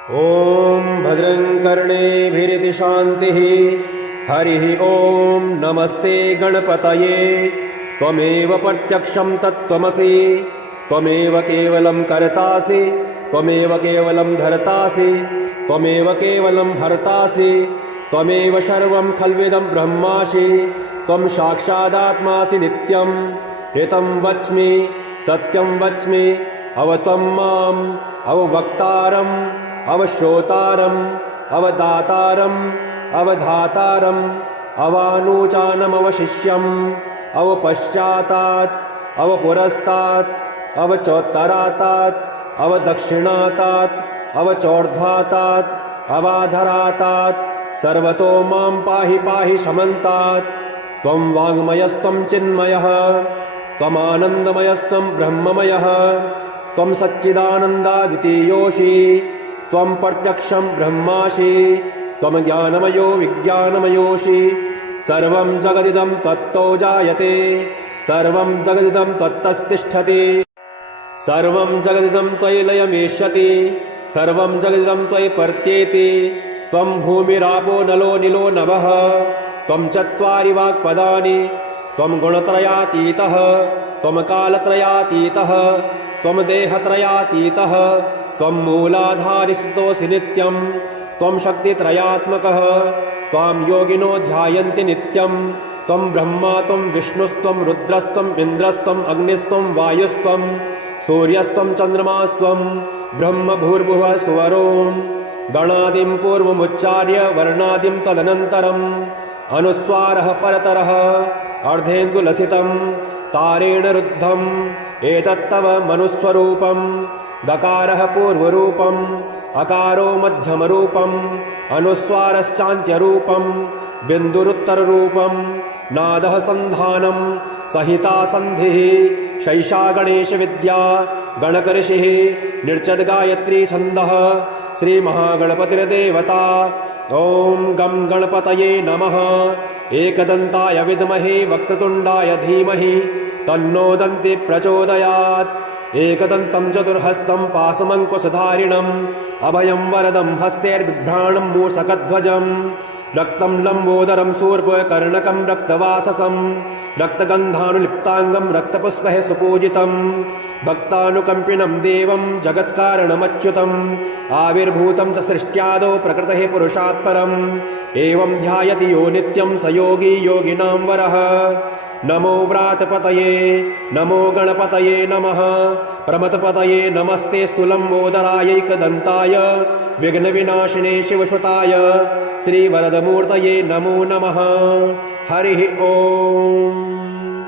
ॐ भद्रं कर्णेभिरिति शान्तिः। हरिः ॐ नमस्ते गणपतये। त्वमेव प्रत्यक्षं तत्त्वमसि, त्वमेव केवलं कर्तासि, त्वमेव केवलं धर्तासि, त्वमेव केवलं हर्तासि, त्वमेव सर्वं खल्विदं ब्रह्मासि, त्वं साक्षादात्मासि नित्यं। ऋतं वच्मि सत्यं वच्मि, अवतं माम् अववक्तारम् अवश्रोतारम् अवदातारम् अवधातारम् अवानुचानमवशिष्यम् अवपश्चातात् अवपुरस्तात् अवचोत्तरातात् अवदक्षिणातात् अवचोर्ध्वातात् अवाधरातात् सर्वतो मां पाहि पाहि शमन्तात्। त्वं वाङ्मयस्त्वं चिन्मयः, त्वमानन्दमयस्त्वं ब्रह्ममयः, त्वं सच्चिदानन्दाद्वितीयोऽसि, त्वं प्रत्यक्षं ब्रह्मासि, त्वं ज्ञानमयो विज्ञानमयोऽसि। सर्वं जगदिदं तत्तो जायते, सर्वं जगदिदं तत्तस्तिष्ठति, सर्वं जगदिदं त्वयि लयमेष्यति, सर्वं जगदिदं त्वयि पर्त्येति। त्वं भूमिरापो नलो निलो नभः, त्वं चत्वारि वाक्पदानि, त्वं गुणत्रयातीतः, त्वं कालत्रयातीतः, त्वं देहत्रयातीतः, त्वं मूलाधारिस्थितोऽसि नित्यं, त्वं शक्तित्रयात्मकः, त्वां योगिनो ध्यायन्ति नित्यं। त्वं ब्रह्मा त्वं विष्णुस्त्वं रुद्रस्त्वं इन्द्रस्त्वं अग्निस्त्वं वायुस्त्वं सूर्यस्त्वं चन्द्रमास्त्वं ब्रह्म भूर्भुवः सुवरों। गणादिं पूर्वमुच्चार्य वर्णादिं तदनन्तरम् अनुस्वारः परतरः अर्धेन्दुलसितं तारेण रुद्धम् एतत्तव मनुस्वरूपम्। दकारः पूर्वरूपम्, अकारो मध्यमरूपम्, अनुस्वारश्चान्त्यरूपम्, बिन्दुरुत्तररूपम्, नादः सन्धानम् सहिता सन्धिः। शैषा गणेशविद्या गणकऋषिः निर्चद्गायत्री छन्दः श्रीमहागणपतिर्देवता। ॐ गं गणपतये नमः। एकदन्ताय विद्महे वक्रतुण्डाय धीमहि तन्नो दन्ति प्रचोदयात्। एकदन्तं चतुर्हस्तं पाशमङ्कुशधारिणम् अभयं वरदं हस्तैर्बिभ्राणं मूषकध्वजम्। रक्तं लम्बोदरं शूर्पकर्णकं रक्तवाससं रक्तगन्धानुलिप्ताङ्गं रक्तपुष्पैः सुपूजितं। भक्तानुकम्पिनं देवं जगत्कारणमच्युतम् आविर्भूतं च सृष्ट्यादौ प्रकृतेः पुरुषात् परम्। एवं ध्यायति यो नित्यं स योगी योगिनां वरः। नमो व्रातपतये नमो गणपतये नमः। प्रमथपतये नमस्ते स्थूलम्बोदरायैकदन्ताय विघ्नविनाशिने शिवसुताय श्रीवरदमूर्तये नमो नमः। हरिः ॐ।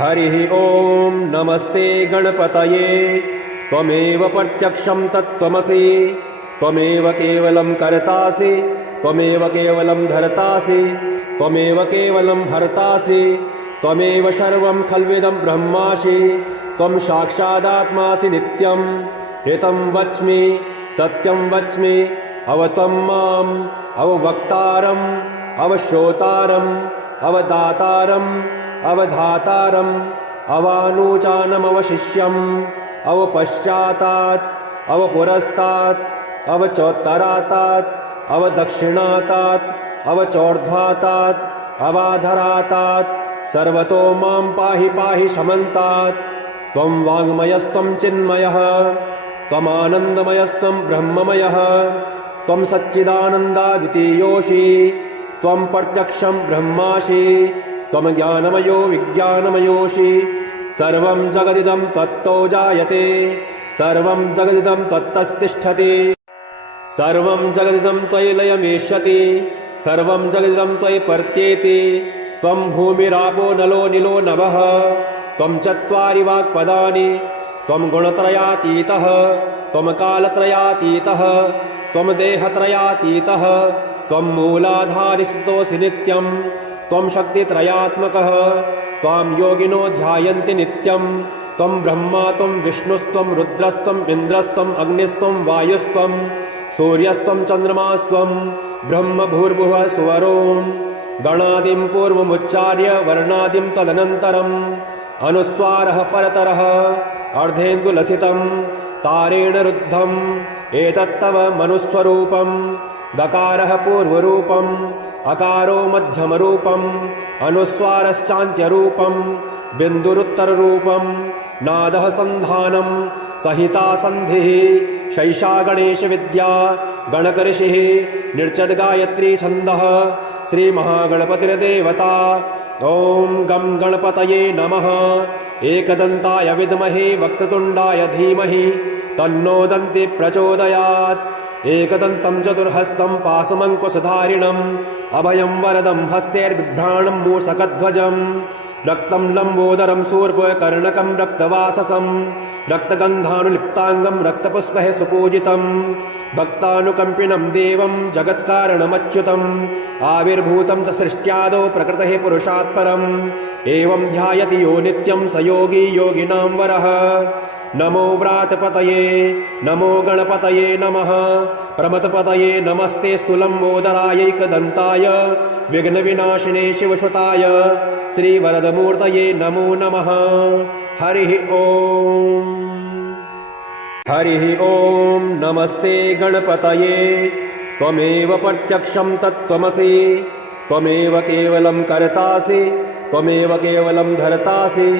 हरिः ॐ नमस्ते गणपतये। त्वमेव प्रत्यक्षं तत्त्वमसि, त्वमेव केवलं कर्तासि, त्वमेव केवलं धर्तासि, त्वमेव केवलं हर्तासि, त्वमेव सर्वं खल्विदं ब्रह्मासि, त्वं साक्षादात्मासि नित्यं। ऋतं वच्मि सत्यं वच्मि, अवतं माम् अववक्तारम् अवश्रोतारम् अवदातारम् अवधातारम् अवानुचानमवशिष्यम् अवपश्चातात् अवपुरस्तात् अवचोत्तरातात् अवदक्षिणातात् अवचोर्ध्वातात् अवाधरातात् सर्वतो मां पाहि पाहि शमन्तात्। त्वं वाङ्मयस्त्वं चिन्मयः, त्वमानन्दमयस्त्वं ब्रह्ममयः, त्वं सच्चिदानन्दाद्वितीयोऽसि, त्वं प्रत्यक्षं ब्रह्मासि, त्वं ज्ञानमयो विज्ञानमयोऽसि। सर्वं जगदिदं तत्तो जायते, सर्वं जगदिदं तत्तस्तिष्ठति, सर्वं जगदिदं त्वयि लयमेष्यति, सर्वं जगदिदं त्वयि पर्त्येति। त्वं भूमिरापो नलो निलो नभः, त्वं चत्वारि वाक्पदानि, त्वं गुणत्रयातीतः, त्वं कालत्रयातीतः, त्वं देहत्रयातीतः, त्वं मूलाधारिस्थितोऽसि नित्यं, त्वं शक्तित्रयात्मकः, त्वां योगिनो ध्यायन्ति नित्यं। त्वं ब्रह्मा त्वं विष्णुस्त्वं रुद्रस्त्वं इन्द्रस्त्वं अग्निस्त्वं वायुस्त्वं सूर्यस्त्वं चन्द्रमास्त्वं ब्रह्म भूर्भुवः सुवरों। गणादिं पूर्वमुच्चार्य वर्णादिं तदनन्तरम् अनुस्वारः परतरः अर्धेन्दुलसितं तारेण रुद्धम् एतत्तव मनुस्वरूपम् गकारः पूर्वरूपम् अकारो मध्यमरूपम् अनुस्वारश्चान्त्यरूपम् बिन्दुरुत्तररूपम् नादः सन्धानम् सहिता सन्धिः शैषा गणेशविद्या गणकऋषिः निर्चद्गायत्री छन्दः श्रीमहागणपतिर्देवता। ॐ गं गणपतये नमः। एकदन्ताय विद्महे वक्रतुण्डाय धीमहि तन्नो दन्ति प्रचोदयात्। एकदन्तं चतुर्हस्तं पाशमङ्कुशधारिणम् अभयं वरदं हस्तैर्बिभ्राणं मूषकध्वजम् रक्तं लम्बोदरं शूर्पकर्णकं रक्तवाससं रक्तगन्धानुलिप्ताङ्गं रक्तपुष्पैः सुपूजितं भक्तानुकम्पिनं देवं जगत्कारणमच्युतम् आविर्भूतं च सृष्ट्यादौ प्रकृतेः पुरुषात् परम् एवं ध्यायति यो नित्यं स योगी योगिनां वरः। नमो व्रातपतये नमो गणपतये नमः। प्रमथपतये नमस्ते स्थूलम्बोदरायैकदन्ताय विघ्नविनाशिने शिवसुताय श्रीवरदमूर्तये नमो नमः। हरिः ॐ। हरिः ॐ। नमस्ते गणपतये त्वमेव प्रत्यक्षं तत्त्वमसि त्वमेव केवलं कर्तासि त्वमेव केवलं धर्तासि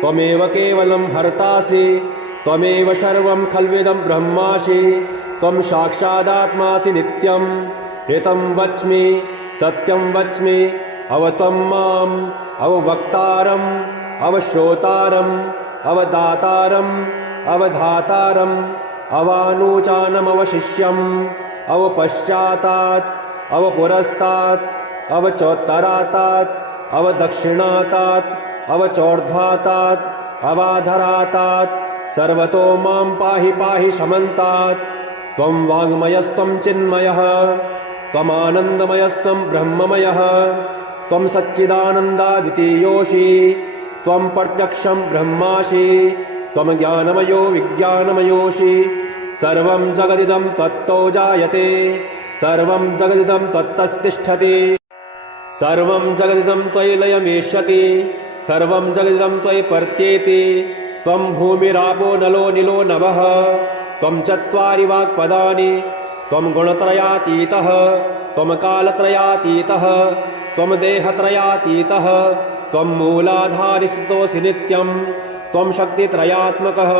त्वमेव केवलं हर्तासि त्वमेव सर्वं खल्विदं ब्रह्मासि त्वं साक्षादात्मासि नित्यम् ऋतं वच्मि सत्यं वच्मि अवत्वं माम् अववक्तारम् अवश्रोतारम् अवदातारम् अवधातारम् अवानूचानमवशिष्यम् अवपश्चातात् अवपुरस्तात् अवचोत्तरातात् अवदक्षिणातात् अवचोर्ध्वातात् अवाधरातात् सर्वतो मां पाहि पाहि समन्तात्। त्वं वाङ्मयस्त्वं चिन्मयः त्वमानन्दमयस्त्वं ब्रह्ममयः त्वं सच्चिदानन्दाद्वितीयोऽसि त्वं प्रत्यक्षं ब्रह्मासि त्वं ज्ञानमयो विज्ञानमयोऽसि सर्वं जगदिदं त्वत्तो जायते सर्वं जगदिदं त्वत्तस्तिष्ठति सर्वं जगदिदं त्वयि लयमेष्यति सर्वं जगदिदं त्वयि पर्त्येति त्वं भूमिरापो नलो निलो नभः त्वं चत्वारि वाक्पदानि त्वं गुणत्रयातीतः त्वं कालत्रयातीतः त्वं देहत्रयातीतः त्वं मूलाधारिस्तोऽसि नित्यं त्वं शक्तित्रयात्मकः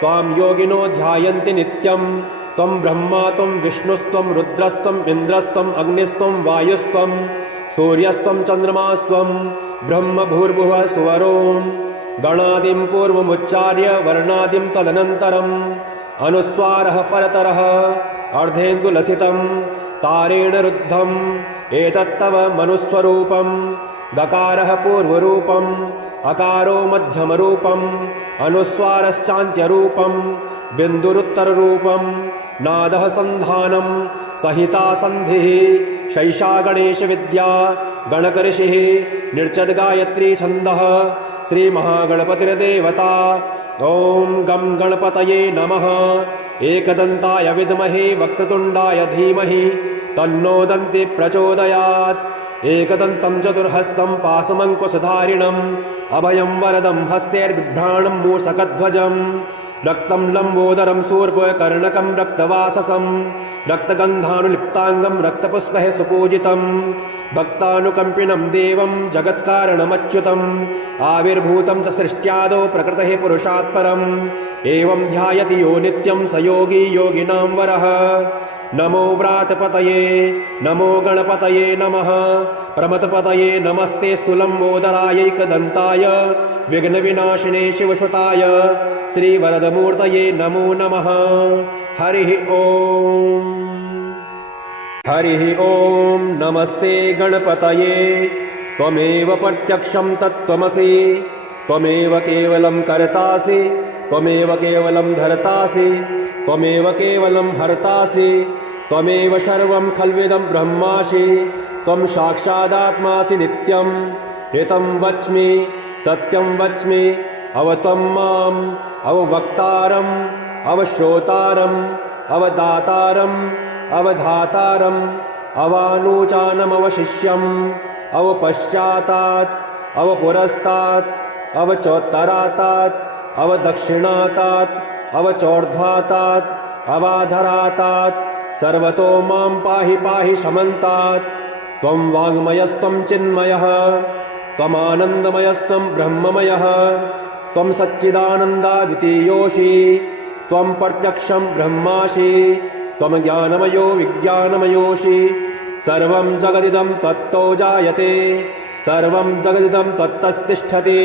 त्वां योगिनो ध्यायन्ति नित्यं त्वं ब्रह्मा त्वं विष्णुस्त्वं रुद्रस्त्वं इन्द्रस्त्वं अग्निस्त्वं वायुस्त्वं सूर्यस्त्वं चन्द्रमास्त्वं ब्रह्म भूर्भुवः सुवरोम् गणादिं पूर्वमुच्चार्य वर्णादिं तदनन्तरम् अनुस्वारः परतरः अर्धेन्दुलसितं तारेण रुद्धम् एतत्तव मनुस्वरूपम् गकारः पूर्वरूपम् अकारो मध्यमरूपम् अनुस्वारश्चान्त्यरूपम् बिन्दुरुत्तररूपम् नादः सन्धानम् सहिता सन्धिः शैषा गणेशविद्या गणकऋषिः निर्चद्गायत्री छन्दः श्रीमहागणपतिर्देवता। ॐ गं गणपतये नमः। एकदन्ताय विद्महे वक्रतुण्डाय धीमहि तन्नो दन्ति प्रचोदयात्। एकदन्तं चतुर्हस्तं पाशमङ्कुशधारिणम् अभयं वरदं हस्तैर्बिभ्राणं मूषकध्वजम् रक्तं लम्बोदरं शूर्पकर्णकं रक्तवाससं रक्तगन्धानुलिप्ताङ्गं रक्तपुष्पैः सुपूजितं भक्तानुकम्पिनं देवं जगत्कारणमच्युतम् आविर्भूतं च सृष्ट्यादौ प्रकृतेः पुरुषात् परम् एवं ध्यायति यो नित्यं स योगी योगिनां वरः। नमो व्रातपतये नमो गणपतये नमः। प्रमथपतये नमस्ते स्थूलम्बोदरायैकदन्ताय विघ्नविनाशिने शिवसुताय श्रीवरदमूर्तये नमो नमः। हरिः ॐ। हरिः ॐ। नमस्ते गणपतये त्वमेव प्रत्यक्षं तत्त्वमसि त्वमेव केवलं कर्तासि त्वमेव केवलं धर्तासि त्वमेव केवलं हर्तासि त्वमेव सर्वं खल्विदं ब्रह्मासि त्वं साक्षादात्मासि नित्यम् ऋतं वच्मि सत्यं वच्मि अवत्वं माम् अववक्तारम् अवश्रोतारम् अवदातारम् अवधातारम् अवानूचानमवशिष्यम् अवपश्चातात् अवपुरस्तात् अवचोत्तरातात् अवदक्षिणातात् अवचोर्ध्वातात् अवाधरातात् सर्वतो मां पाहि पाहि शमन्तात्। त्वं वाङ्मयस्त्वं चिन्मयः त्वमानन्दमयस्त्वं ब्रह्ममयः त्वं सच्चिदानन्दाद्वितीयोऽसि त्वं प्रत्यक्षं ब्रह्मासि त्वं ज्ञानमयो विज्ञानमयोऽसि। सर्वं जगदिदं तत्तो जायते सर्वं जगदिदं तत्तस्तिष्ठति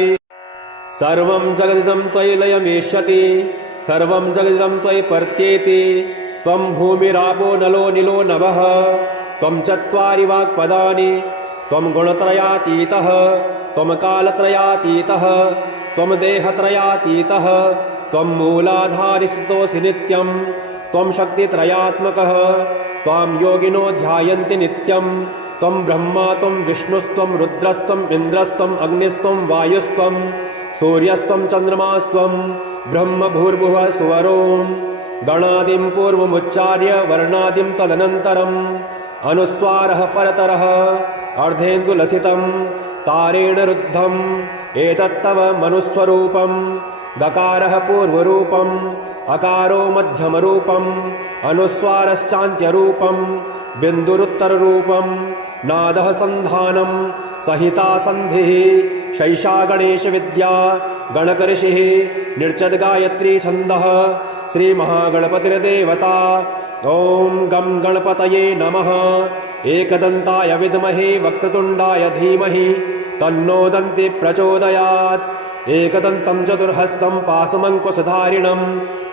सर्वं जगदिदं त्वयि लयमेष्यति सर्वं जगदिदं त्वयि पर्त्येति। त्वं भूमिरापो नलो निलो नभः त्वं चत्वारि वाक्पदानि त्वं गुणत्रयातीतः त्वं कालत्रयातीतः त्वं देहत्रयातीतः त्वं मूलाधारिस्तोऽसि नित्यं त्वं शक्तित्रयात्मकः त्वां योगिनो ध्यायन्ति नित्यं। त्वं ब्रह्मा त्वं विष्णुस्त्वं रुद्रस्त्वं इन्द्रस्त्वं अग्निस्त्वं वायुस्त्वं सूर्यस्त्वं चन्द्रमास्त्वं ब्रह्म भूर्भुवः सुवरोन्। गणादिं पूर्वमुच्चार्य वर्णादिं तदनन्तरम् अनुस्वारः परतरः अर्धेन्दुलसितं तारेण रुद्धम् एतत्तव मनुस्वरूपम्। गकारः पूर्वरूपम् अकारो मध्यमरूपम् अनुस्वारश्चान्त्यरूपम् बिन्दुरुत्तररूपम्। नादः सन्धानम् सहिता सन्धिः शैषा गणेशविद्या गणकऋषिः निर्चद्गायत्री छन्दः श्रीमहागणपतिर्देवता। ॐ गं गणपतये नमः। एकदन्ताय विद्महे वक्रतुण्डाय धीमहि तन्नो दन्ति प्रचोदयात्। एकदन्तं चतुर्हस्तं पाशमङ्कुशधारिणम्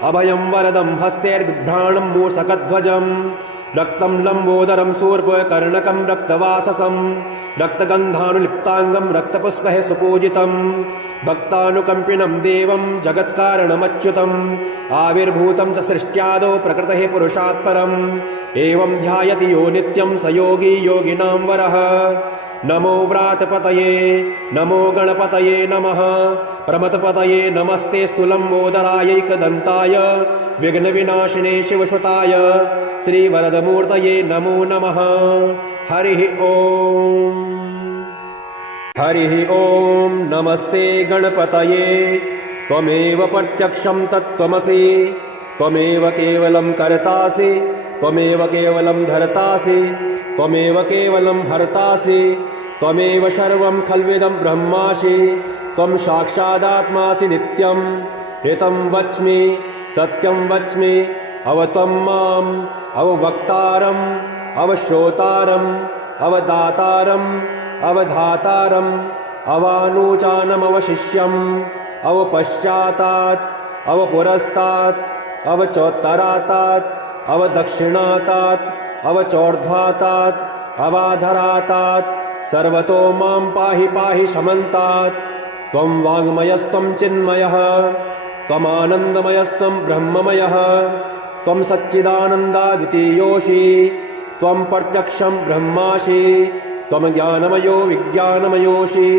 अभयं वरदं हस्तैर्बिभ्राणं मूषकध्वजम् रक्तं लम्बोदरं शूर्पकर्णकं रक्तवाससं रक्तगन्धानुलिप्ताङ्गं रक्तपुष्पैः सुपूजितं भक्तानुकम्पिनं देवं जगत्कारणमच्युतम् आविर्भूतं च सृष्ट्यादौ प्रकृतेः पुरुषात् परम् एवं ध्यायति यो नित्यं स योगी योगिनां वरः। नमो व्रातपतये नमो गणपतये नमः प्रमथपतये नमस्ते स्थूलम्बोदरायैकदन्ताय विघ्नविनाशिने शिवसुताय श्रीवरदमूर्तये नमो नमः। हरिः ॐ नमस्ते गणपतये त्वमेव प्रत्यक्षं तत्त्वमसि त्वमेव केवलं कर्तासि त्वमेव केवलं धर्तासि त्वमेव केवलं हर्तासि त्वमेव सर्वं खल्विदं ब्रह्मासि त्वं साक्षादात्मासि नित्यं ऋतं वच्मि सत्यं वच्मि अवत्वं माम् अववक्तारम् अवश्रोतारम् अवदातारम् अवधातारम् अवानूचानमवशिष्यम् अवपश्चातात् अवपुरस्तात् अवचोत्तरातात् अवदक्षिणातात् अवचोर्ध्वातात् अवाधरातात् सर्वतो मां पाहि पाहि शमन्तात्। त्वं वाङ्मयस्त्वं चिन्मयः त्वमानन्दमयस्त्वं ब्रह्ममयः त्वं सच्चिदानन्दाद्वितीयोऽसि त्वं प्रत्यक्षं ब्रह्मासि त्वं ज्ञानमयो विज्ञानमयोऽसि।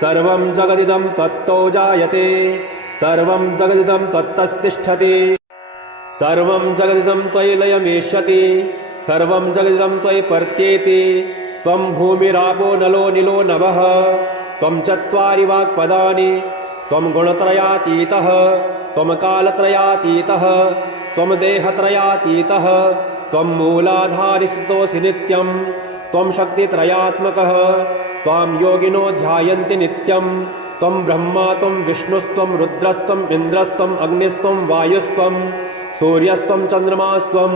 सर्वं जगदिदं तत्तो जायते सर्वं जगदिदं तत्तस्तिष्ठति सर्वं जगदिदं त्वयि लयमेष्यति सर्वं जगदिदं त्वयि पर्त्येति। त्वं भूमिरापो नलो निलो नभः त्वं चत्वारि वाक्पदानि त्वं गुणत्रयातीतः त्वं कालत्रयातीतः त्वं देहत्रयातीतः त्वं मूलाधारिस्तोऽसि नित्यं त्वं शक्तित्रयात्मकः त्वां योगिनो ध्यायन्ति नित्यं। त्वं ब्रह्मा त्वं विष्णुस्त्वं रुद्रस्त्वं इन्द्रस्त्वं अग्निस्त्वं वायुस्त्वं सूर्यस्त्वं चन्द्रमास्त्वं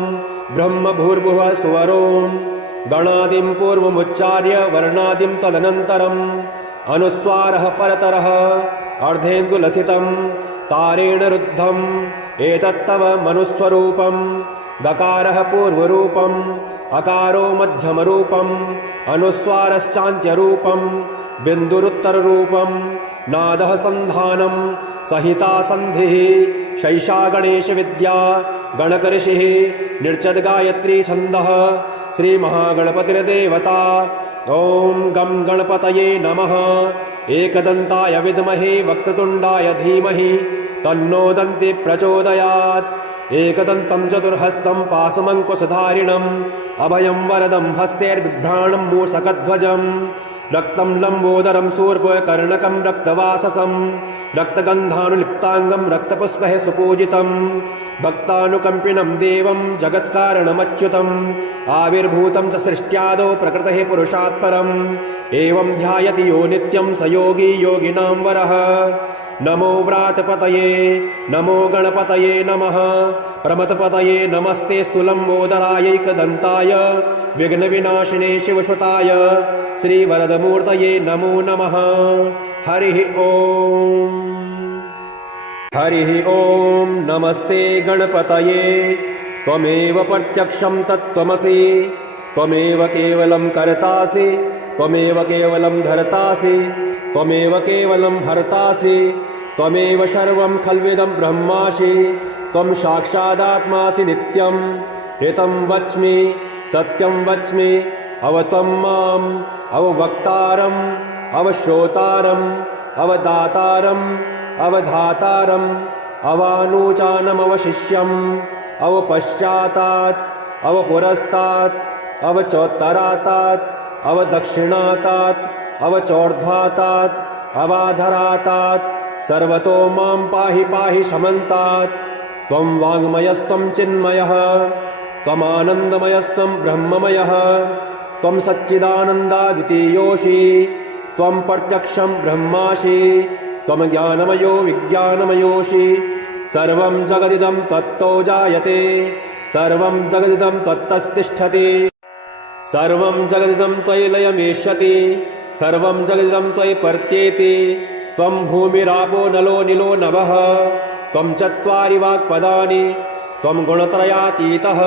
ब्रह्म भूर्भुवः सुवरोन्। गणादिं पूर्वमुच्चार्य वर्णादिं तदनन्तरम् अनुस्वारः परतरः अर्धेन्दुलसितं तारेण रुद्धम् एतत्तव मनुस्वरूपम्। गकारः पूर्वरूपम् अकारो मध्यमरूपम् अनुस्वारश्चान्त्यरूपम् बिन्दुरुत्तररूपम्। नादः सन्धानम् सहिता सन्धिः शैषा गणेशविद्या गणकऋषिः निर्चद्गायत्री छन्दः श्रीमहागणपतिर्देवता। ॐ गं गणपतये नमः। एकदन्ताय विद्महे वक्रतुण्डाय धीमहि तन्नो दन्ति प्रचोदयात्। एकदन्तं चतुर्हस्तं पाशमङ्कुशधारिणम् अभयं वरदं हस्तैर्बिभ्राणं मूषकध्वजम् रक्तं लम्बोदरं शूर्पकर्णकं रक्तवाससं रक्तगन्धानुलिप्तं लिप्ताङ्गं रक्तपुष्पैः सुपूजितं भक्तानुकम्पिनं देवं जगत्कारणमच्युतम् आविर्भूतं च सृष्ट्यादौ प्रकृतेः पुरुषात् परम् एवं ध्यायति यो नित्यं स योगी योगिनां वरः। नमो व्रातपतये नमो गणपतये नमः प्रमथपतये नमस्ते स्थूलम्बोदरायैकदन्ताय विघ्नविनाशिने शिवसुताय श्रीवरदमूर्तये नमो नमः। हरिः ओम्। हरिः ओम्। नमस्ते गणपतये त्वमेव प्रत्यक्षं तत्त्वमसि त्वमेव केवलं कर्तासि त्वमेव केवलं धर्तासि त्वमेव केवलं हर्तासि त्वमेव सर्वं खल्विदं ब्रह्मासि त्वं साक्षादात्मासि नित्यं ऋतं वच्मि सत्यं वच्मि अवत्वं माम् अववक्तारम् अवश्रोतारम् अवदातारम् अवधातारम् अवानूचानमवशिष्यम् अवपश्चातात् अवपुरस्तात् अवचोत्तरातात् अवदक्षिणातात् अवचोर्ध्वातात् अवाधरातात् सर्वतो मां पाहि पाहि समन्तात्। त्वं वाङ्मयस्त्वं चिन्मयः त्वमानन्दमयस्त्वं ब्रह्ममयः त्वं सच्चिदानन्दाद्वितीयोऽसि त्वं प्रत्यक्षं ब्रह्मासि त्वं ज्ञानमयो विज्ञानमयोऽसि सर्वं जगदिदं तत्तो जायते सर्वं जगदिदं तत्तस्तिष्ठति सर्वं जगदिदं त्वयि लयमेष्यति सर्वं जगदिदं त्वयि पर्त्येति त्वं भूमिरापो नलो निलो नभः त्वं चत्वारि वाक्पदानि त्वं गुणत्रयातीतः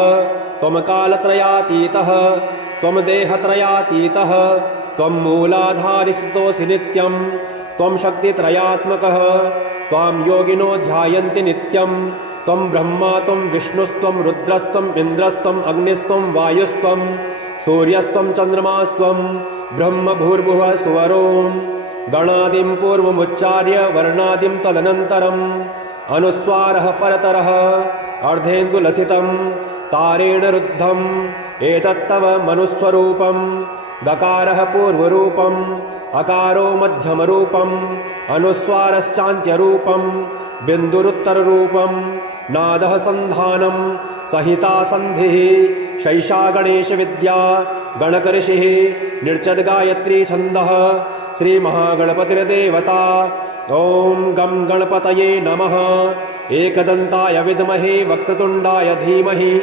त्वं कालत्रयातीतः त्वं देहत्रयातीतः त्वं मूलाधारिस्तोऽसि नित्यं त्वं शक्तित्रयात्मकः त्वां योगिनो ध्यायन्ति नित्यं त्वं ब्रह्मा त्वं विष्णुस्त्वं रुद्रस्त्वं इन्द्रस्त्वं अग्निस्त्वं वायुस्त्वं सूर्यस्त्वं चन्द्रमास्त्वं ब्रह्म भूर्भुवः सुवरों गणादिं पूर्वमुच्चार्य वर्णादिं तदनन्तरम् अनुस्वारः परतरः अर्धेन्दुलसितं तारेण रुद्धम् एतत्तव मनुस्वरूपम् दकारः पूर्वरूपम् अकारो मध्यमरूपम् अनुस्वारश्चान्त्यरूपम् बिन्दुरुत्तररूपम् नादः सन्धानम् सहिता सन्धिः शैषा गणेशविद्या गणकऋषिः निर्चद्गायत्री छन्दः श्रीमहागणपतिर्देवता। ॐ गं गणपतये नमः। एकदन्ताय विद्महे वक्रतुण्डाय धीमहि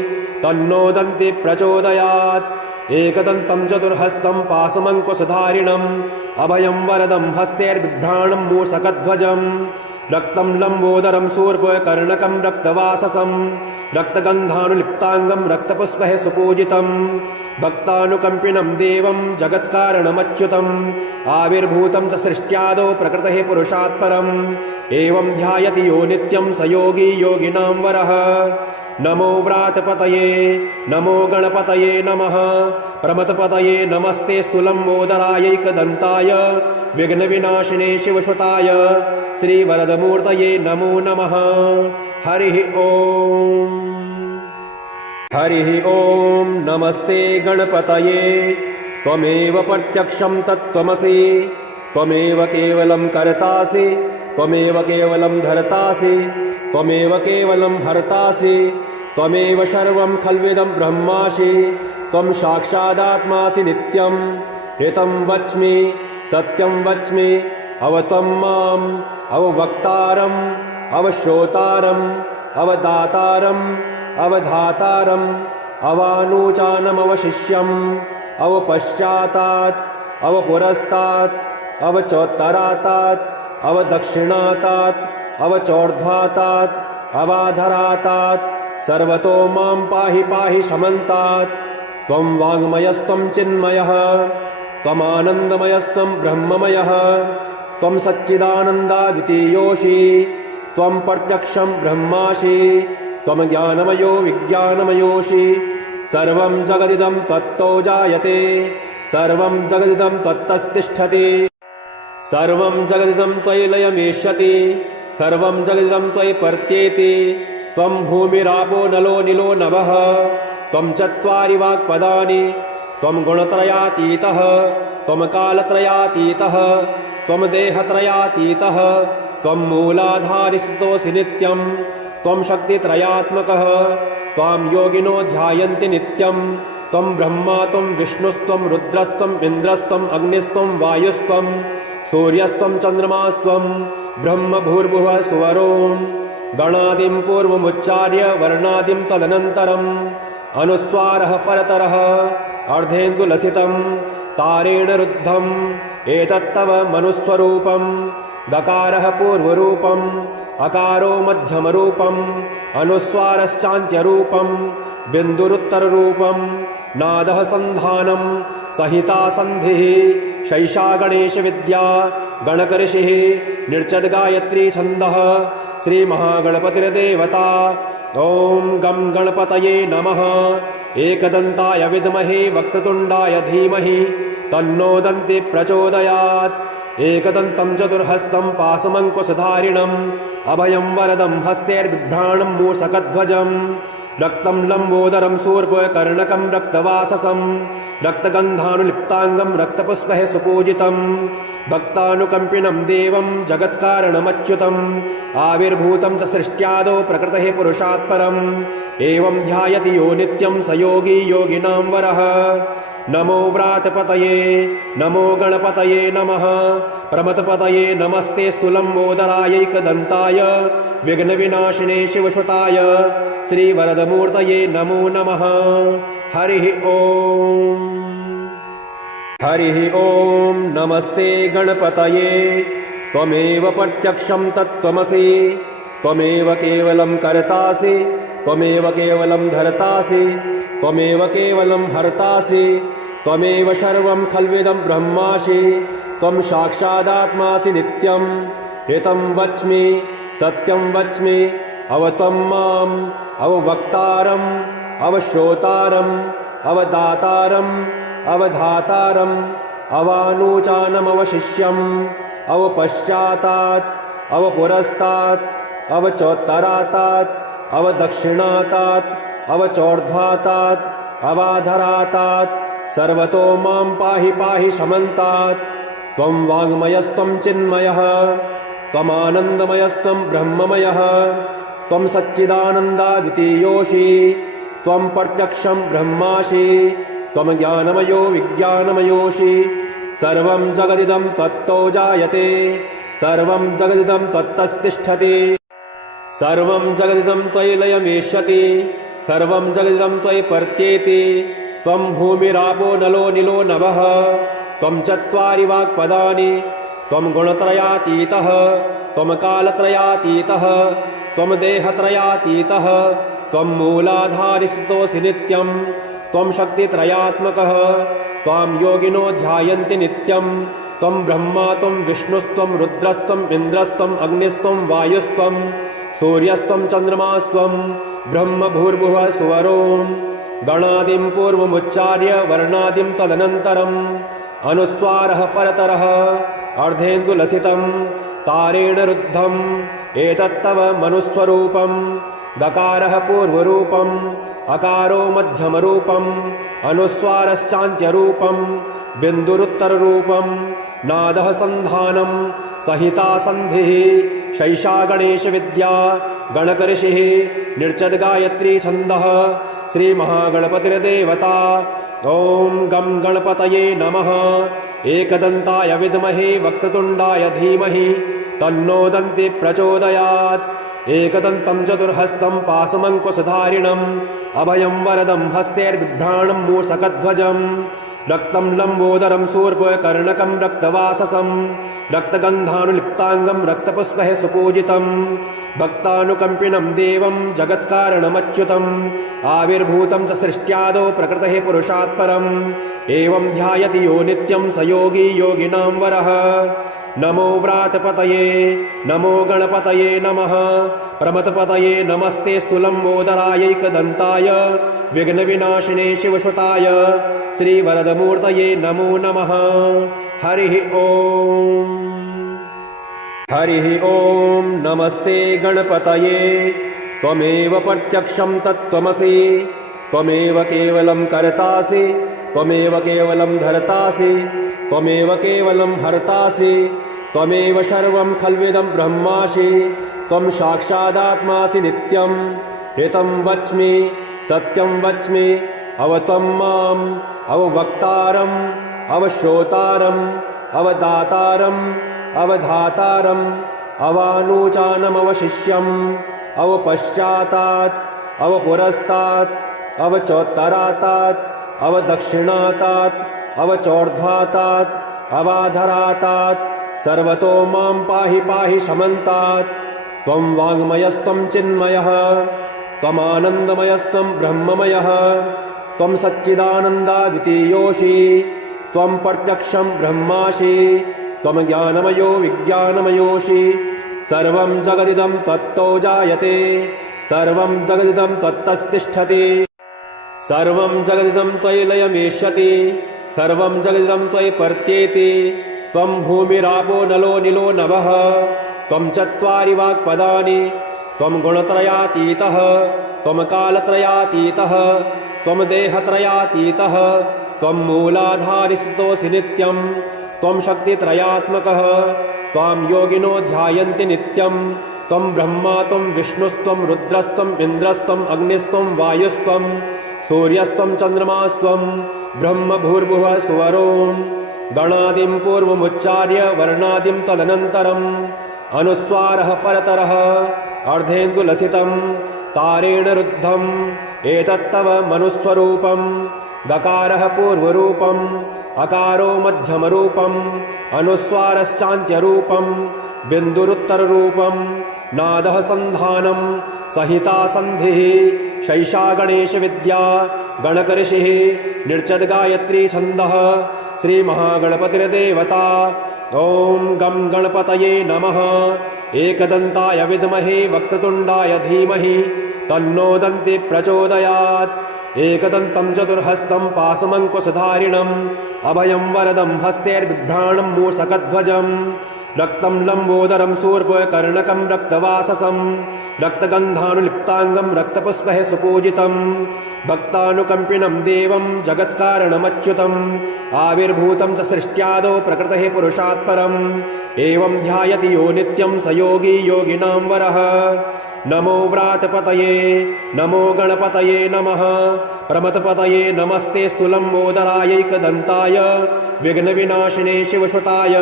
तन्नो दन्ति प्रचोदयात्। एकदन्तं चतुर्हस्तं पाशमङ्कुशधारिणम् अभयं वरदं हस्तैर्बिभ्राणं मूषकध्वजम् रक्तं लम्बोदरं शूर्पकर्णकं रक्तवाससं रक्तगन्धानुलिप्ताङ्गं रक्तपुष्पैः सुपूजितं भक्तानुकम्पिनं देवं जगत्कारणमच्युतम् आविर्भूतं च सृष्ट्यादौ प्रकृतेः पुरुषात् परम् एवं ध्यायति यो नित्यं स योगी योगिनां वरः। नमो व्रातपतये नमो गणपतये नमः प्रमथपतये नमस्ते स्थूलम्बोदरायैकदन्ताय विघ्नविनाशिने शिवसुताय श्रीवरदमूर्तये नमो नमः। हरिः ओम्। हरिः ओम्। नमस्ते गणपतये त्वमेव प्रत्यक्षं तत्त्वमसि त्वमेव केवलं कर्तासि त्वमेव केवलं धर्तासि त्वमेव केवलं हर्तासि त्वमेव सर्वं खल्विदं ब्रह्मासि त्वं साक्षादात्मासि नित्यं ऋतं वच्मि सत्यं वच्मि अवत्वं माम् अववक्तारम् अवश्रोतारम् अवदातारम् अवधातारम् अवानूचानमवशिष्यम् अवपश्चातात् अवपुरस्तात् अवचोत्तरातात् अवदक्षिणातात् अवचोर्ध्वातात् अवाधरातात् सर्वतो मां पाहि पाहि समन्तात्। त्वं वाङ्मयस्त्वं चिन्मयः त्वमानन्दमयस्त्वं ब्रह्ममयः त्वं सच्चिदानन्दाद्वितीयोऽसि त्वं प्रत्यक्षं ब्रह्मासि त्वं ज्ञानमयो विज्ञानमयोऽसि सर्वं जगदिदं तत्तो जायते सर्वं जगदिदं तत्तस्तिष्ठति सर्वं जगदिदं त्वयि लयमेष्यति सर्वं जगदिदं त्वयि पर्त्येति त्वं भूमिरापो नलो निलो नभः त्वं चत्वारि वाक्पदानि त्वं गुणत्रयातीतः त्वं कालत्रयातीतः त्वं देहत्रयातीतः त्वं मूलाधारिस्तोऽसि नित्यम् त्वं शक्तित्रयात्मकः त्वां योगिनो ध्यायन्ति नित्यम् त्वं ब्रह्मा त्वं विष्णुस्त्वं रुद्रस्त्वम् इन्द्रस्त्वम् अग्निस्त्वं वायुस्त्वं सूर्यस्त्वं चन्द्रमास्त्वं ब्रह्म भूर्भुवः सुवरों गणादिं पूर्वमुच्चार्य वर्णादिं तदनन्तरम् अनुस्वारः परतरः अर्धेन्दुलसितं तारेण रुद्धम् एतत्तव मनुस्वरूपम् गकारः पूर्वरूपम् अकारो मध्यमरूपम् अनुस्वारश्चान्त्यरूपम् बिन्दुरुत्तररूपम् नादः सन्धानम् सहिता सन्धिः शैषा गणेशविद्या गणकऋषिः निर्चद्गायत्री छन्दः श्रीमहागणपतिर्देवता ॐ गं गणपतये नमः एकदन्ताय विद्महे वक्रतुण्डाय धीमहि तन्नो दन्ति प्रचोदयात् एकदन्तं चतुर्हस्तं पाशमङ्कुशधारिणम् अभयं वरदं हस्तैर्बिभ्राणं मूषकध्वजम् रक्तं लम्बोदरं शूर्पकर्णकं रक्तवाससं रक्तगन्धानुलिप्ताङ्गं रक्तपुष्पैः सुपूजितं भक्तानुकम्पिनं देवं जगत्कारणमच्युतम् आविर्भूतं च सृष्ट्यादौ प्रकृतेः पुरुषात् परम् एवं ध्यायति यो नित्यं स योगी योगिनां वरः नमो व्रातपतये नमो गणपतये नमः प्रमथपतये नमस्ते स्थूलम्बोदरायैकदन्ताय विघ्नविनाशिने शिवसुताय श्रीवरदमूर्तये नमो नमः हरिः ॐ नमस्ते गणपतये त्वमेव प्रत्यक्षं तत्त्वमसि त्वमेव केवलं कर्तासि त्वमेव केवलं धर्तासि त्वमेव केवलं हर्तासि त्वमेव सर्वं खल्विदं ब्रह्मासि त्वं साक्षादात्मासि नित्यम् ऋतं वच्मि सत्यं वच्मि अवत्वं माम् अववक्तारम् अवश्रोतारम् अवदातारम् अवधातारम् अवानूचानमवशिष्यम् अवपश्चातात् अवपुरस्तात् अवचोत्तरातात् अवदक्षिणातात् अवचोर्ध्वातात् अवाधरातात् सर्वतो मां पाहि पाहि समन्तात् त्वं वाङ्मयस्त्वं चिन्मयः त्वमानन्दमयस्त्वं ब्रह्ममयः त्वं सच्चिदानन्दाद्वितीयोऽसि त्वं प्रत्यक्षं ब्रह्मासि त्वं ज्ञानमयो विज्ञानमयोऽसि सर्वं जगदिदं त्वत्तो जायते सर्वं जगदिदं त्वत्तस्तिष्ठति सर्वं जगदिदं त्वयि लयमेष्यति सर्वं जगदिदं त्वयि पर्त्येति त्वं भूमिरापो नलो निलो नभः त्वं चत्वारि वाक्पदानि त्वं गुणत्रयातीतः त्वं कालत्रयातीतः त्वं देहत्रयातीतः त्वं मूलाधारिस्तोऽसि नित्यम् त्वं शक्तित्रयात्मकः त्वां योगिनो ध्यायन्ति नित्यम् त्वं ब्रह्मा त्वं विष्णुस्त्वं रुद्रस्त्वम् इन्द्रस्त्वम् अग्निस्त्वं वायुस्त्वं सूर्यस्त्वं चन्द्रमास्त्वं ब्रह्म भूर्भुवः सुवरों गणादिं पूर्वमुच्चार्य वर्णादिं तदनन्तरम् अनुस्वारः परतरः अर्धेन्दुलसितं तारेण रुद्धम् एतत्तव मनुस्वरूपम् गकारः पूर्वरूपम् अकारो मध्यमरूपम् अनुस्वारश्चान्त्यरूपम् बिन्दुरुत्तररूपम् नादः सन्धानम् सहिता सन्धिः शैषा गणेशविद्या गणकऋषिः निर्चद्गायत्री छन्दः श्रीमहागणपतिर्देवता ॐ गं गणपतये नमः एकदन्ताय विद्महे वक्रतुण्डाय धीमहि तन्नो दन्ति प्रचोदयात् एकदन्तं चतुर्हस्तं पाशमङ्कुशधारिणम् अभयं वरदं हस्तैर्बिभ्राणं मूषकध्वजम् रक्तं लम्बोदरं शूर्पकर्णकं रक्तवाससं रक्तगन्धानुलिप्ताङ्गं रक्तपुष्पैः सुपूजितं भक्तानुकम्पिनं देवं जगत्कारणमच्युतम् आविर्भूतं च सृष्ट्यादौ प्रकृतेः पुरुषात् परम् एवं ध्यायति यो नित्यं स योगी योगिनां वरः नमो व्रातपतये नमो गणपतये नमः प्रमथपतये नमस्ते स्थूलम्बोदरायैकदन्ताय विघ्नविनाशिने शिवसुताय श्रीवरदमूर्तये नमो नमः हरिः ॐ नमस्ते गणपतये त्वमेव प्रत्यक्षं तत्त्वमसि त्वमेव केवलं कर्तासि त्वमेव केवलं धर्तासि त्वमेव केवलं हर्तासि त्वमेव सर्वं खल्विदं ब्रह्मासि त्वं साक्षादात्मासि नित्यं ऋतं वच्मि सत्यं वच्मि अवत्वं माम् अववक्तारम् अवश्रोतारम् अवदातारम् अवधातारम् अवानूचानमवशिष्यम् अवपश्चातात् अवपुरस्तात् अवचोत्तरातात् अवदक्षिणातात् अवचोर्ध्वातात् अवाधरातात् सर्वतो मां पाहि पाहि समन्तात् त्वं वाङ्मयस्त्वं चिन्मयः त्वमानन्दमयस्त्वं ब्रह्ममयः त्वं सच्चिदानन्दाद्वितीयोऽसि त्वं प्रत्यक्षं ब्रह्मासि त्वं ज्ञानमयो विज्ञानमयोऽसि सर्वं जगदिदं तत्तो जायते सर्वं जगदिदं तत्तस्तिष्ठति सर्वं जगदिदं त्वयि लयमेष्यति सर्वं जगदिदं त्वयि पर्त्येति त्वं भूमिरापो नलो निलो नभः त्वं चत्वारि वाक्पदानि त्वं गुणत्रयातीतः त्वं कालत्रयातीतः त्वं देहत्रयातीतः त्वं मूलाधारिस्थितोऽसि नित्यं त्वं शक्तित्रयात्मकः त्वां योगिनो ध्यायन्ति नित्यं त्वं ब्रह्मा त्वं विष्णुस्त्वं रुद्रस्त्वं इन्द्रस्त्वं अग्निस्त्वं वायुस्त्वं सूर्यस्त्वं चन्द्रमास्त्वं ब्रह्म भूर्भुवः सुवरों गणादिं पूर्वमुच्चार्य वर्णादिं तदनन्तरम् अनुस्वारः परतरः अर्धेन्दुलसितं तारेण रुद्धम् एतत्तव मनुस्वरूपम् गकारः पूर्वरूपम् अकारो मध्यमरूपम् अनुस्वारश्चान्त्यरूपम् बिन्दुरुत्तररूपम् नादः सन्धानम् सहिता सन्धिः शैषा गणेशविद्या गणकऋषिः निर्चद्गायत्री छन्दः श्रीमहागणपतिर्देवता ॐ गं गणपतये नमः एकदन्ताय विद्महे वक्रतुण्डाय धीमहि तन्नो दन्ति प्रचोदयात् एकदन्तं चतुर्हस्तं पाशमङ्कुशधारिणम् अभयं वरदं हस्तैर्बिभ्राणं मूषकध्वजम् रक्तं लम्बोदरं शूर्पकर्णकं रक्तवाससं रक्तगन्धानुलिप्ताङ्गं रक्तपुष्पैः सुपूजितं भक्तानुकम्पिनं देवं जगत्कारणमच्युतम् आविर्भूतं च सृष्ट्यादौ प्रकृतेः पुरुषात् परम् एवं ध्यायति यो नित्यं स योगी योगिनां वरः नमो व्रातपतये नमो गणपतये नमः प्रमथपतये नमस्ते स्थूलम्बोदरायैकदन्ताय विघ्नविनाशिने शिवसुताय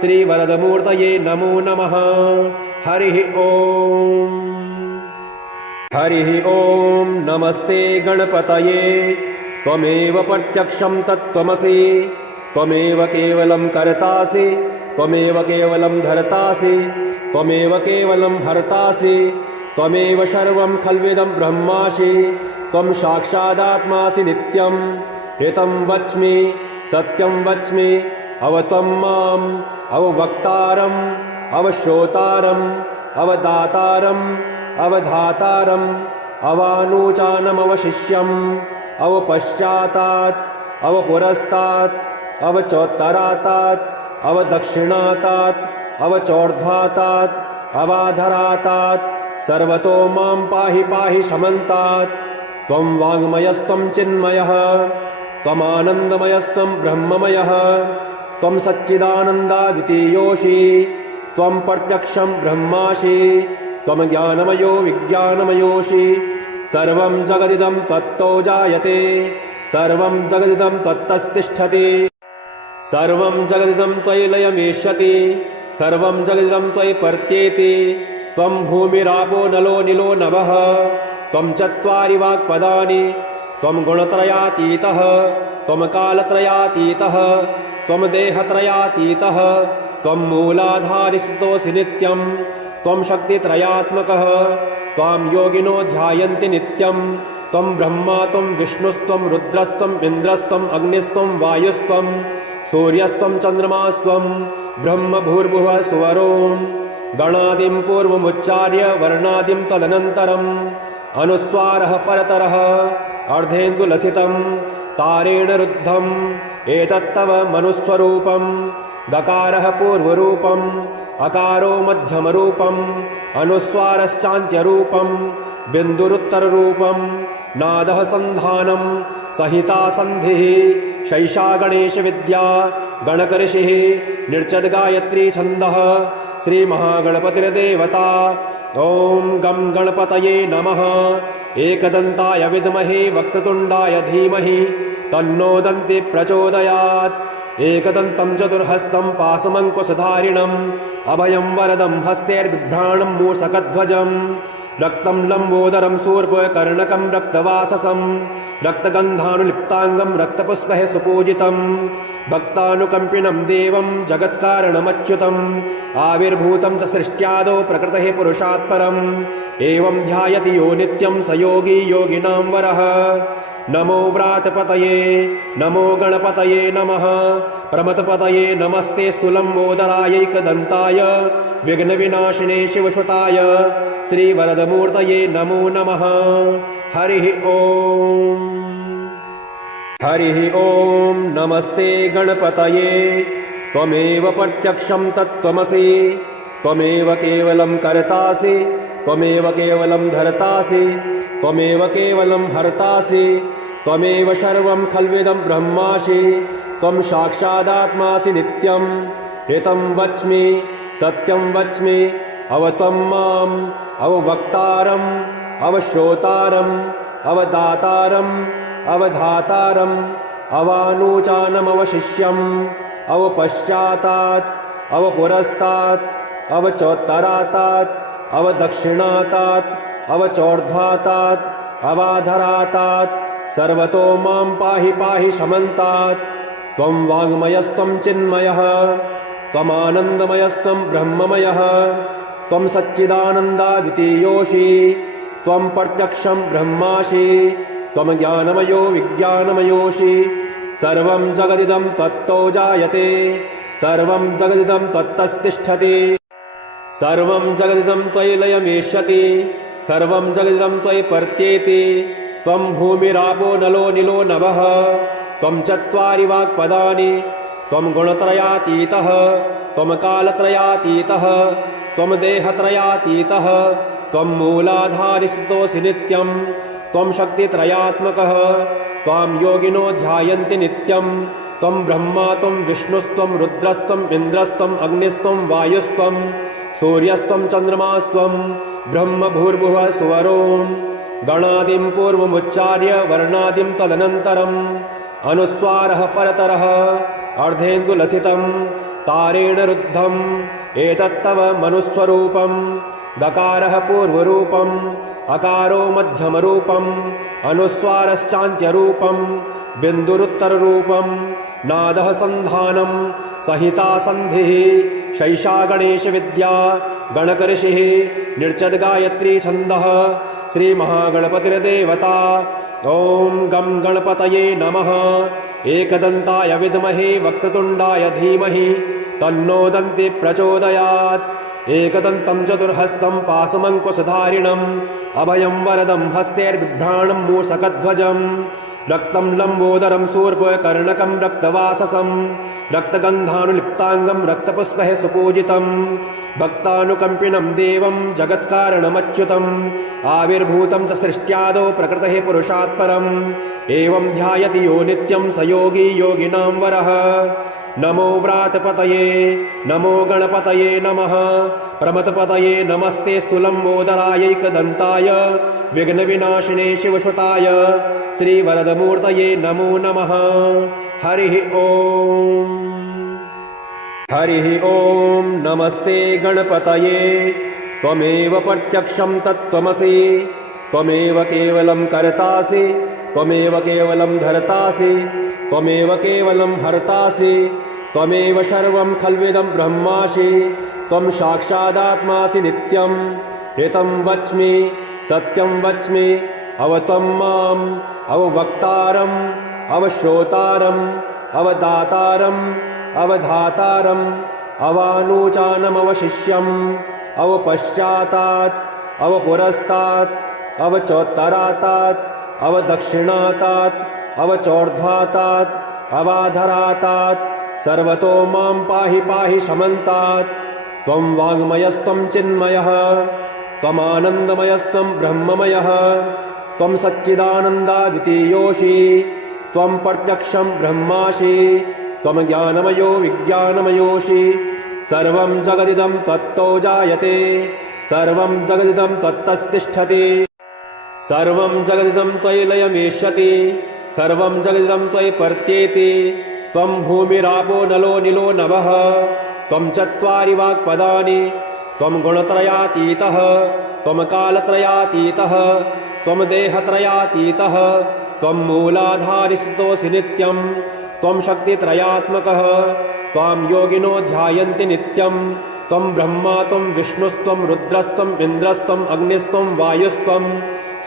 श्रीवरदमूर्तये नमो नमः हरिः ॐ नमस्ते गणपतये त्वमेव प्रत्यक्षं तत्त्वमसि त्वमेव केवलं कर्तासि त्वमेव केवलं धर्तासि त्वमेव केवलं हर्तासि त्वमेव सर्वं खल्विदं ब्रह्मासि त्वं साक्षादात्मासि नित्यं ऋतं वच्मि सत्यं वच्मि अवत्वं माम् अववक्तारम् अवश्रोतारम् अवदातारम् अवधातारम् अवानूचानमवशिष्यम् अवपश्चातात् अवपुरस्तात् अवचोत्तरातात् अवदक्षिणातात् अवचोर्ध्वातात् अवाधरातात् सर्वतो मां पाहि पाहि समन्तात् त्वं वाङ्मयस्त्वं चिन्मयः त्वमानन्दमयस्त्वं ब्रह्ममयः त्वं सच्चिदानन्दाद्वितीयोऽसि त्वं प्रत्यक्षं ब्रह्मासि त्वं ज्ञानमयो विज्ञानमयोऽसि सर्वं जगदिदं तत्तो जायते सर्वं जगदिदं तत्तस्तिष्ठति सर्वं जगदिदं त्वयि लयमेष्यति सर्वं जगदिदं त्वयि पर्त्येति त्वं भूमिरापो नलो निलो नभः त्वं चत्वारि वाक्पदानि त्वं गुणत्रयातीतः त्वं कालत्रयातीतः त्वं देहत्रयातीतः त्वं मूलाधारिस्थितोऽसि नित्यं त्वं शक्तित्रयात्मकः त्वां योगिनो ध्यायन्ति नित्यं त्वं ब्रह्मा त्वं विष्णुस्त्वं रुद्रस्त्वं इन्द्रस्त्वं अग्निस्त्वं वायुस्त्वं सूर्यस्त्वं चन्द्रमास्त्वं ब्रह्म भूर्भुवः सुवरों गणादिं पूर्वमुच्चार्य वर्णादिं तदनन्तरम् अनुस्वारः परतरः अर्धेन्दुलसितं तारेण रुद्धम् एतत्तव मनुस्वरूपम् गकारः पूर्वरूपम् अकारो मध्यमरूपम् अनुस्वारश्चान्त्यरूपम् बिन्दुरुत्तररूपम् नादः सन्धानम् सहिता सन्धिः शैषा गणेशविद्या गणकऋषिः निर्चद्गायत्री छन्दः श्रीमहागणपतिर्देवता। ॐ गं गणपतये नमः। एकदन्ताय विद्महे वक्रतुण्डाय धीमहि तन्नो दन्ति प्रचोदयात्। एकदन्तं चतुर्हस्तं पाशमङ्कुशधारिणम् अभयं वरदं हस्तैर्बिभ्राणं मूषकध्वजम् रक्तं लम्बोदरं शूर्पकर्णकं रक्तवाससं रक्तगन्धानुलिप्ताङ्गं रक्तपुष्पैः सुपूजितं भक्तानुकम्पिनं देवं जगत्कारणमच्युतम् आविर्भूतं च सृष्ट्यादौ प्रकृतेः पुरुषात् परम् एवं ध्यायति यो नित्यं स योगी योगिनां वरः। नमो व्रातपतये नमो गणपतये नमः। प्रमथपतये नमस्ते लम्बोदरायैकदन्ताय विघ्नविनाशिने शिवसुताय श्रीवरदमूर्तये नमो नमः। हरिः ॐ। हरिः ॐ। नमस्ते गणपतये। त्वमेव प्रत्यक्षं तत्त्वमसि त्वमेव केवलं कर्तासि त्वमेव केवलं धर्तासि त्वमेव केवलं हर्तासि त्वमेव सर्वं खल्विदं ब्रह्मासि त्वं साक्षादात्मासि नित्यम् ऋतं वच्मि सत्यं वच्मि अवत्वं माम् अववक्तारम् अवश्रोतारम् अवदातारम् अवधातारम् अवानूचानमवशिष्यम् अवपश्चातात् अवपुरस्तात् अवचोत्तरातात् अवदक्षिणातात् अवचोर्ध्वातात् अवाधरातात् सर्वतो मां पाहि पाहि समन्तात्। त्वं वाङ्मयस्त्वं चिन्मयः त्वमानन्दमयस्त्वं ब्रह्ममयः त्वं सच्चिदानन्दाद्वितीयोऽसि त्वं प्रत्यक्षं ब्रह्मासि त्वं ज्ञानमयो विज्ञानमयोऽसि सर्वं जगदिदं तत्तो जायते सर्वं जगदिदं तत्तस्तिष्ठति सर्वं जगदिदं त्वयि लयमेष्यति सर्वं जगदिदं त्वयि पर्त्येति त्वं भूमिरापो नलो निलो नभः त्वं चत्वारि वाक्पदानि त्वं गुणत्रयातीतः त्वं कालत्रयातीतः त्वं देहत्रयातीतः त्वं मूलाधारिस्तोऽसि नित्यं त्वं शक्तित्रयात्मकः त्वां योगिनो ध्यायन्ति नित्यं त्वं ब्रह्मा त्वं विष्णुस्त्वं रुद्रस्त्वं इन्द्रस्त्वं अग्निस्त्वं वायुस्त्वं सूर्यस्त्वं चन्द्रमास्त्वं ब्रह्म भूर्भुवः सुवरोन् गणादिं पूर्वमुच्चार्य वर्णादिं तदनन्तरम् अनुस्वारः परतरः अर्धेन्दुलसितं तारेण रुद्धम् एतत्तव मनुस्वरूपम् दकारः पूर्वरूपम् अकारो मध्यमरूपम् अनुस्वारश्चान्त्यरूपम् बिन्दुरुत्तररूपम् नादः सन्धानम् सहिता सन्धिः शैषा गणेशविद्या गणकऋषिः निर्चद्गायत्री छन्दः श्रीमहागणपतिर्देवता। ॐ गं गणपतये नमः। एकदन्ताय विद्महे वक्रतुण्डाय धीमहि तन्नो दन्ति प्रचोदयात्। एकदन्तं चतुर्हस्तं पाशमङ्कुशधारिणम् अभयं वरदं हस्तैर्बिभ्राणं मूषकध्वजम् रक्तं लम्बोदरं शूर्पकर्णकं रक्तवाससं रक्तगन्धानुलिप्ताङ्गं रक्तपुष्पैः सुपूजितं भक्तानुकम्पिनं देवं जगत्कारणमच्युतम् आविर्भूतं च सृष्ट्यादौ प्रकृतेः पुरुषात् परम् एवं ध्यायति यो नित्यं स योगी योगिनां वरः। नमो व्रातपतये नमो गणपतये नमः। प्रमथपतये नमस्ते लम्बोदरायैकदन्ताय विघ्नविनाशिने शिवसुताय श्रीवरदमूर्तये नमो नमः। हरिः ॐ। हरिः ॐ। नमस्ते गणपतये। त्वमेव प्रत्यक्षं तत्त्वमसि त्वमेव केवलं कर्तासि त्वमेव केवलं धर्तासि त्वमेव केवलं हर्तासि त्वमेव सर्वं खल्विदं ब्रह्मासि त्वं साक्षादात्मासि नित्यम् ऋतं वच्मि सत्यं वच्मि अवत्वं माम् अववक्तारम् अवश्रोतारम् अवदातारम् अवधातारम् अवानूचानमवशिष्यम् अवपश्चातात् अवपुरस्तात् अवचोत्तरातात् अवदक्षिणातात् अवचोर्ध्वातात् अवाधरातात् सर्वतो मां पाहि पाहि समन्तात्। त्वं वाङ्मयस्त्वं चिन्मयः त्वमानन्दमयस्त्वं ब्रह्ममयः त्वं सच्चिदानन्दाद्वितीयोऽसि त्वं प्रत्यक्षं ब्रह्मासि त्वं ज्ञानमयो विज्ञानमयोषि सर्वं जगदिदं त्वत्तो जायते सर्वं जगदिदं त्वत्तस्तिष्ठति सर्वं जगदिदं त्वयि लयमेष्यति सर्वं जगदिदं त्वयि पर्त्येति त्वं भूमिरापो नलो निलो नभः त्वं चत्वारि वाक्पदानि त्वं गुणत्रयातीतः त्वं कालत्रयातीतः त्वं देहत्रयातीतः त्वं मूलाधारिस्तोऽसि नित्यं त्वं शक्तित्रयात्मकः त्वां योगिनो ध्यायन्ति नित्यं त्वं ब्रह्मा त्वं विष्णुस्त्वं रुद्रस्त्वं इन्द्रस्त्वं अग्निस्त्वं वायुस्त्वं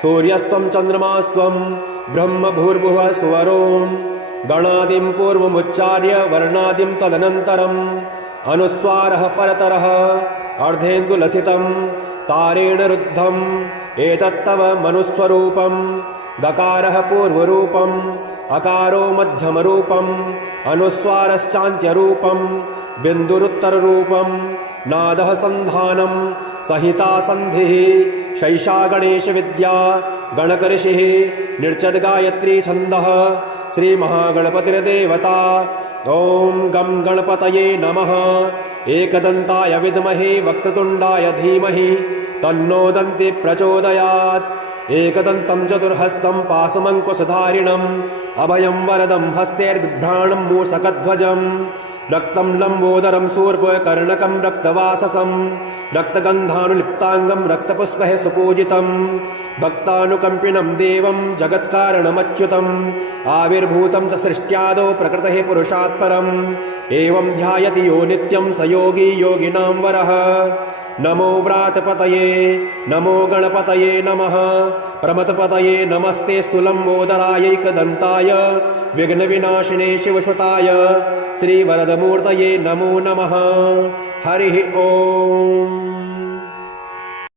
सूर्यस्त्वं चन्द्रमास्त्वं ब्रह्म भूर्भुवः सुवरोन् गणादिं पूर्वमुच्चार्य वर्णादिं तदनन्तरम् अनुस्वारः परतरः अर्धेन्दुलसितं तारेण रुद्धम् एतत्तव मनुस्वरूपम् गकारः पूर्वरूपम् अकारो मध्यमरूपम् अनुस्वारश्चान्त्यरूपम् बिन्दुरुत्तररूपम् नादः सन्धानम् सहिता सन्धिः शैषा गणेशविद्या गणकऋषिः निर्चद्गायत्री छन्दः श्रीमहागणपतिर्देवता ॐ गं गणपतये नमः एकदन्ताय विद्महे वक्रतुण्डाय धीमहि तन्नो दन्ति प्रचोदयात् एकदन्तं चतुर्हस्तं पाशमङ्कुशधारिणम् अभयं वरदं हस्तैर्बिभ्राणं मूषकध्वजम् रक्तं लम्बोदरं शूर्पकर्णकं रक्तवाससं रक्तगन्धानुलिप्ताङ्गं रक्तपुष्पैः सुपूजितम् भक्तानुकम्पिनं देवं जगत्कारणमच्युतम् आविर्भूतं च सृष्ट्यादौ प्रकृतेः पुरुषात् परम् एवं ध्यायति यो नित्यं स योगी योगिनां वरः नमो व्रातपतये नमो गणपतये नमः प्रमथपतये नमस्ते स्थूलम्बोदरायैकदन्ताय विघ्नविनाशिने शिवसुताय श्रीवरदमूर्तये नमो नमः हरिः ओम्।